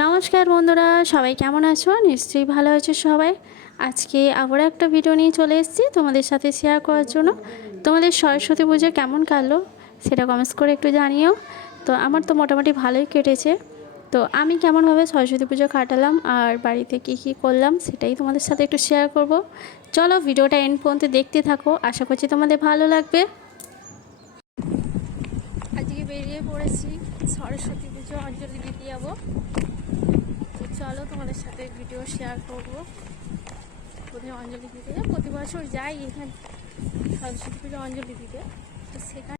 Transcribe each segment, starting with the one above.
নমস্কার বন্ধুরা, সবাই কেমন আছো? নিশ্চয়ই ভালো আছো সবাই। আজকে আবার একটা ভিডিও নিয়ে চলে এসেছি তোমাদের সাথে শেয়ার করার জন্য। তোমাদের সরস্বতী পুজো কেমন কাটলো সেটা কমেন্টস করে একটু জানিও। তো আমার তো মোটামুটি ভালোই কেটেছে। তো আমি কেমনভাবে সরস্বতী পুজো কাটালাম আর বাড়িতে কী কী করলাম সেটাই তোমাদের সাথে একটু শেয়ার করব। চলো ভিডিওটা এন্ড পর্যন্ত দেখতে থাকো, আশা করছি তোমাদের ভালো লাগবে। আজকে বেরিয়ে পড়েছি সরস্বতী পুজো অঞ্জলি দিতে যাবো। চলো তোমাদের সাথে ভিডিও শেয়ার করবো। প্রথমে অঞ্জলি দিতে যাই, প্রতি বছর যাই এখানে সরস্বতী পুজো অঞ্জলি দিতে। তো সেখানে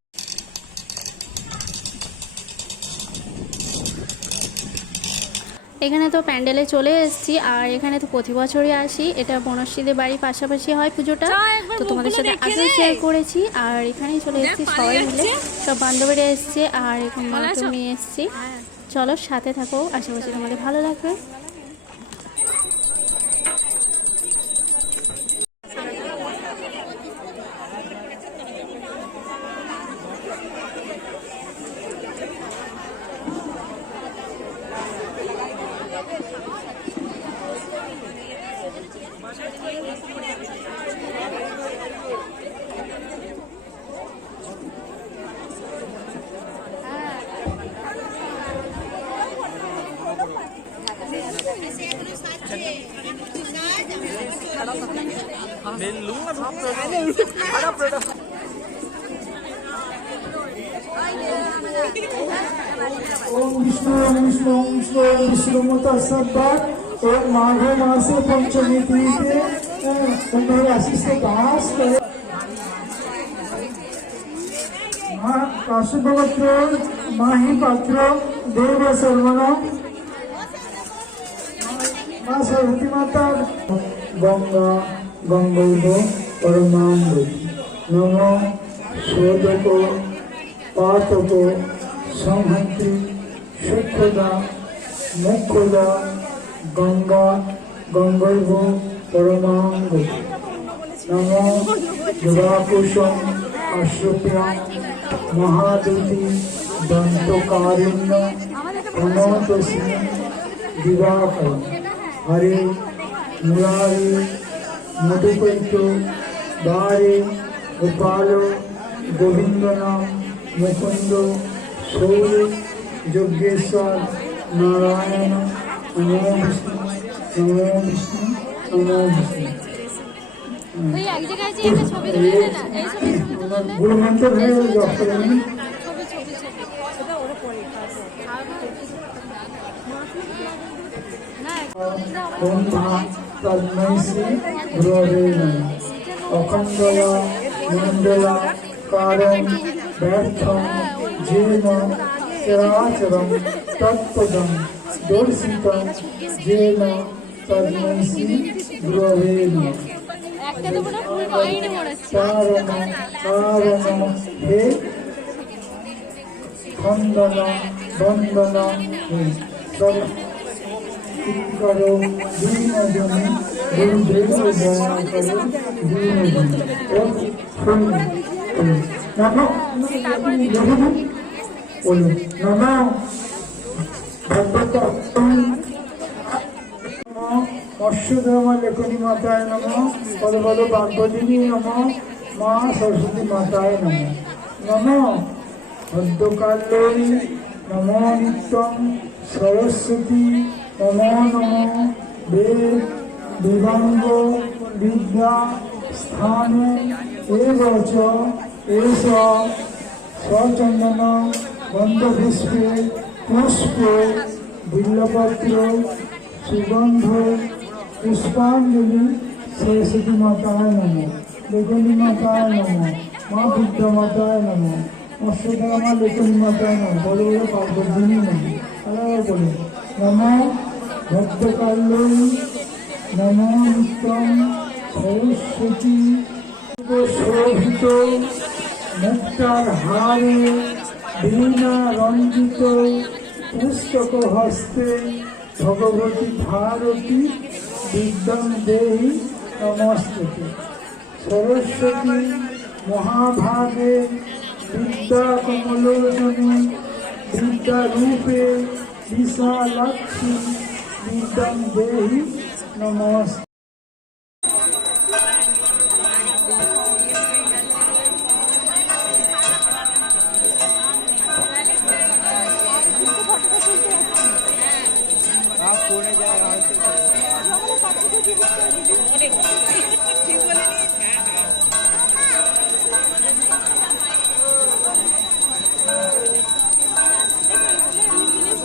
এখানে তো প্যান্ডেলে চলে এসেছি, আর এখানে তো প্রতি বছরই আসি। এটা বনশ্রীদের বাড়ির পাশাপাশি হয় পুজোটা। তো তোমাদের সাথে আগেও শেয়ার করেছি। আর এখানেই চলে এসেছি সবাই মিলে, সব বান্ধবীরা এসছে আর এখন মাকে নিয়ে এসেছি। চলো সাথে থাকো, আশা করছি তোমাদের ভালো লাগবে। ओम विष्णु ओम विष्णु ओम विष्णु ओम विष्णुमता सब्बात और माघ मासे पंचमी तिथि तुम्हारे आशीष दास करे माँ काश्यपत्र माही पात्र देव सर्वण माँ सरस्वती माता गंगा गंगैव परमामृत नमो शोधक पातक संहति सूक्ष्मदा मुख्यदा गंगा गंगैव परमामृत नमो दुराकुशम अश्रुप्यां महादुति दंतकारुण्य प्रणतस्मि दिवाकर हरे मुरारी मधुकैत बारे गोपाल गोविंदनाम मुकुंद सौर्य योगेश्वर नारायण नमो विष्णु नमो विष्णु नमो विष्णु गुरु मंत्र है जप करेंगे। ओम तन्मय श्री गुरवे नमः अखंडया मंडला कारं व्यर्थं जेन चराचरं तत्पदं दर्शितं जेन तन्मय श्री गुरवे नमः कारण हे खंडन बंदन हे सब करो दीन जन गुरुदेव दया करो दीन जन और सुन नमो बोलो नमो भगवत मत्स्यधर्मा लेखनी माताय नमो पद पद पार्वती नमो माँ सरस्वती माताय नमो नमो भद्रकाली नमो नित्यं सरस्वती नमो नमो वेद दिगंग विद्या स्थाने एवच एष स्वचंदन गंधपुष्पे पुष्पे बिल्लपत्र सुगंध पुष्पांजलि सरस्वती माताय नमो लेखनी माताय नमो माँ बुद्ध माताय नमो मत्स्यधर्मा लेखनी माताय नमो बड़े बड़े पार्वती नमो अलग बोले नमो भक्तकाली नमो नित्यं सरस्वती शोभित मुक्तार हारे वीणा रंजित पुस्तक हस्ते भगवती भारती विद्यां देहि नमस्ते सरस्वती महाभागे विद्या कमलोचने विद्या रूपे विशालक्ष्मी विद्यां देहि नमस्ते।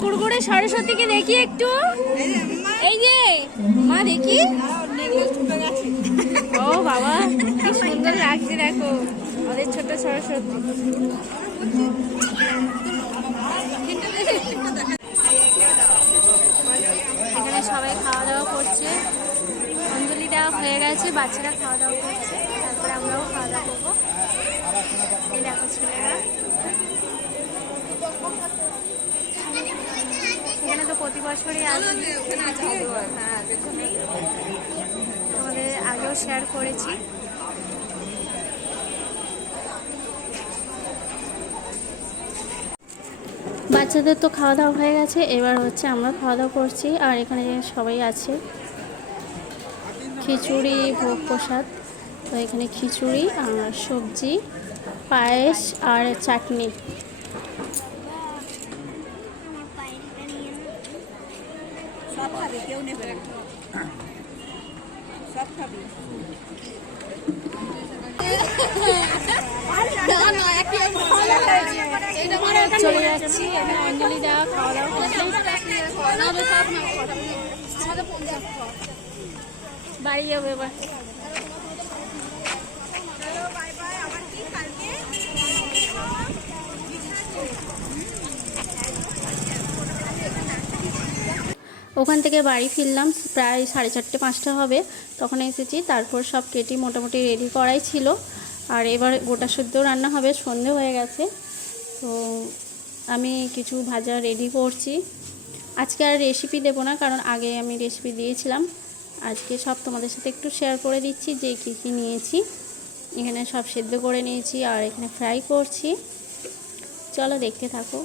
কুড়কুড়ে সরস্বতীকে দেখি একটু, এই যে মা দেখি। ও বাবা কি সুন্দর লাগছে, দেখো আমাদের ছোট সরস্বতী। এখানে সবাই খাওয়া দাওয়া করছে, অঞ্জলি দেওয়া হয়ে গেছে, বাচ্চারা খাওয়া দাওয়া করছে, তারপরে আমরাও খাওয়া দাওয়া করবো। এই দেখো ছেলেরা, এখানে তো প্রতি বছরই আসি, তোমাদের আগেও শেয়ার করেছি। বাচ্চাদের তো খাওয়া দাওয়া হয়ে গেছে, এবার হচ্ছে আমরা খাওয়া দাওয়া করছি। আর এখানে সবাই আছে, খিচুড়ি ভোগ প্রসাদ। তো এখানে খিচুড়ি আর সবজি, পায়েস আর চাটনি। সব খাবে, কেউ নেবে না, সব খাবে। চলে যাচ্ছি, এখানে অঞ্জলি দেওয়া, খাওয়া দাওয়া করছি, বাড়ি যাবো এবার। ওখান থেকে বাড়ি ফিরলাম প্রায় 4:30-5টা হবে, তখন এসেছি। তারপর সব কেটে মোটামুটি রেডি করাই ছিল। আর এবার গোটা সেদ্ধ রান্না হবে, সন্ধে হয়ে গেছে। তো আমি কিছু ভাজা রেডি করছি। আজকে আর রেসিপি দেবো না, কারণ আগে আমি রেসিপি দিয়েছিলাম। আজকে সব তোমাদের সাথে একটু শেয়ার করে দিচ্ছি যে কী কী নিয়েছি। এখানে সব সেদ্ধ করে নিয়েছি আর এখানে ফ্রাই করছি। চলো দেখতে থাকো।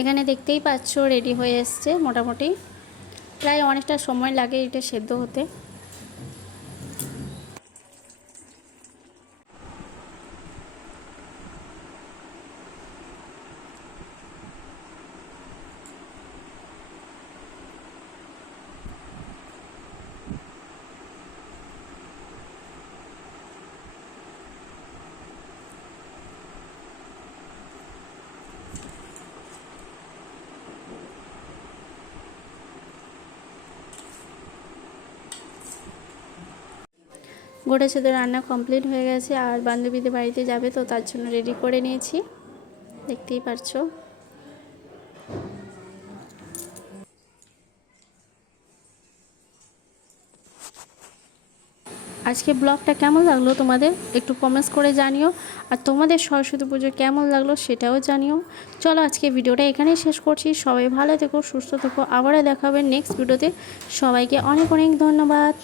এখানে দেখতেই পাচ্ছ রেডি হয়ে এসছে মোটামুটি, প্রায় অনেকটা সময় লাগে এটা সেদ্ধ হতে। গোটা সেদ্ধ রান্না কমপ্লিট হয়ে গেছে, আর বান্ধবীদের বাড়িতে যাবে, তো তার জন্য রেডি করে নিয়েছি, দেখতেই পারছো। আজকে ব্লগটা কেমন লাগলো তোমাদের একটু কমেন্টস করে জানিও, আর তোমাদের সরস্বতী পুজো কেমন লাগলো সেটাও জানিও। চলো আজকে ভিডিওটা এখানেই শেষ করছি। সবাই ভালো থেকো, সুস্থ থেকো, আবারও দেখা হবে নেক্সট ভিডিওতে। সবাইকে অনেক অনেক ধন্যবাদ।